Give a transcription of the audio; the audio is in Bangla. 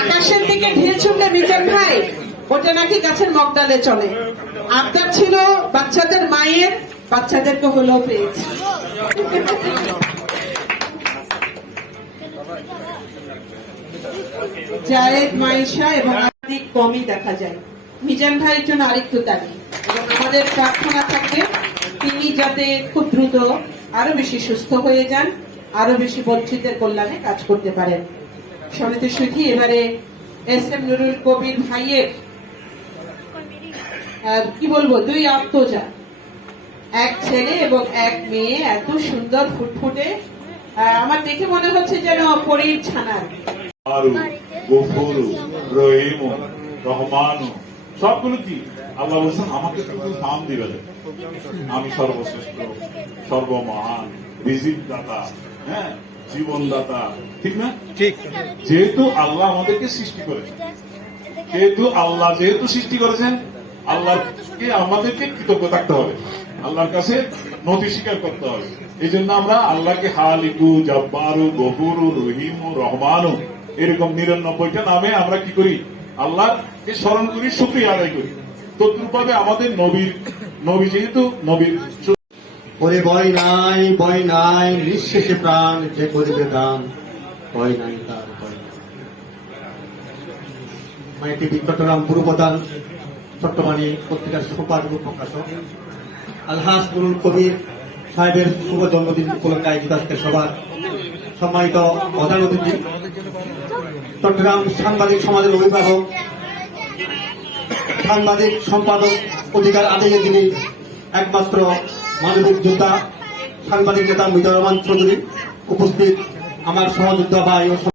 আকাশের দিকে ঢিল ছুটলে মিজান ভাই, ওটা নাকি গাছের মগডালে চলে। আবদার ছিল বাচ্চাদের মায়ের বাচ্চাদেরকে হলেও পেয়েছি। জায়েদ মাইশা এবং আদি কমই দেখা যায়। মিজান ভাইয়ের জন্য আরেকটু দাবি। এবং আমাদের প্রার্থনা থাকে তিনি যাতে খুব দ্রুত আরও বেশি সুস্থ হয়ে যান, আরও বেশি বঞ্চিতের কল্যাণে কাজ করতে পারেন। সমিতি সুখী এবারে এস এম নুরুল কবির ভাইয়ের কি বলব, দুই আত্মজা। এক ছেলে এবং এক মেয়ে, এত সুন্দর ফুটফুটে। আমার দেখে মনে হচ্ছে যেন পরীর ছানার রহমানু, সবগুলো কি? আল্লাহ বলছেন, আমাকে শুধু নাম দিবে আমি সর্বশ্রেষ্ঠ, সর্বমহান রিজিক দাতা হ্যাঁ? জীবন দাতা ঠিক না? ঠিক। যেহেতু আল্লাহ আমাদেরকে সৃষ্টি করেছেন। যেহেতু আল্লাহ যেহেতু সৃষ্টি করেছেন আল্লাহকে আমাদেরকে কৃতজ্ঞ থাকতে হবে। আল্লাহর কাছে নথি স্বীকার করতে হবে। এই জন্য আমরা আল্লাহকে হালিকু জব্বারু গফুরু রহিমু রহমানু এরকম নিরানব্বইটা নামে আমরা কি করি? আল্লাহকে স্মরণ করি শুক্রিয়া আদায় করি। তদ্রুপভাবে আমাদের নবীর নবী যেহেতু নবীর ওরে ভয় নাই ভয় নাই, নিঃশেষে প্রাণ যে করিবে দান, ভয় নাই তার ভয় মাইটি চট্টগ্রাম পূর্ব প্রধান চট্টবাণী পত্রিকার সম্পাদক প্রকাশক, আলহাস নুরুল কবির সাহেবের শুভ জন্মদিন উপলক্ষে আয়োজিত আজকের সভার সম্মানিত প্রধান অতিথি, চট্টগ্রাম সাংবাদিক সমাজের অভিভাবক, সাংবাদিক সম্পাদক অধিকার আদায়ে যিনি একমাত্র মানবিক যোদ্ধা সাংবাদিক নেতা মিজার রহমান চৌধুরী উপস্থিত আমার সহযোদ্ধা ভাই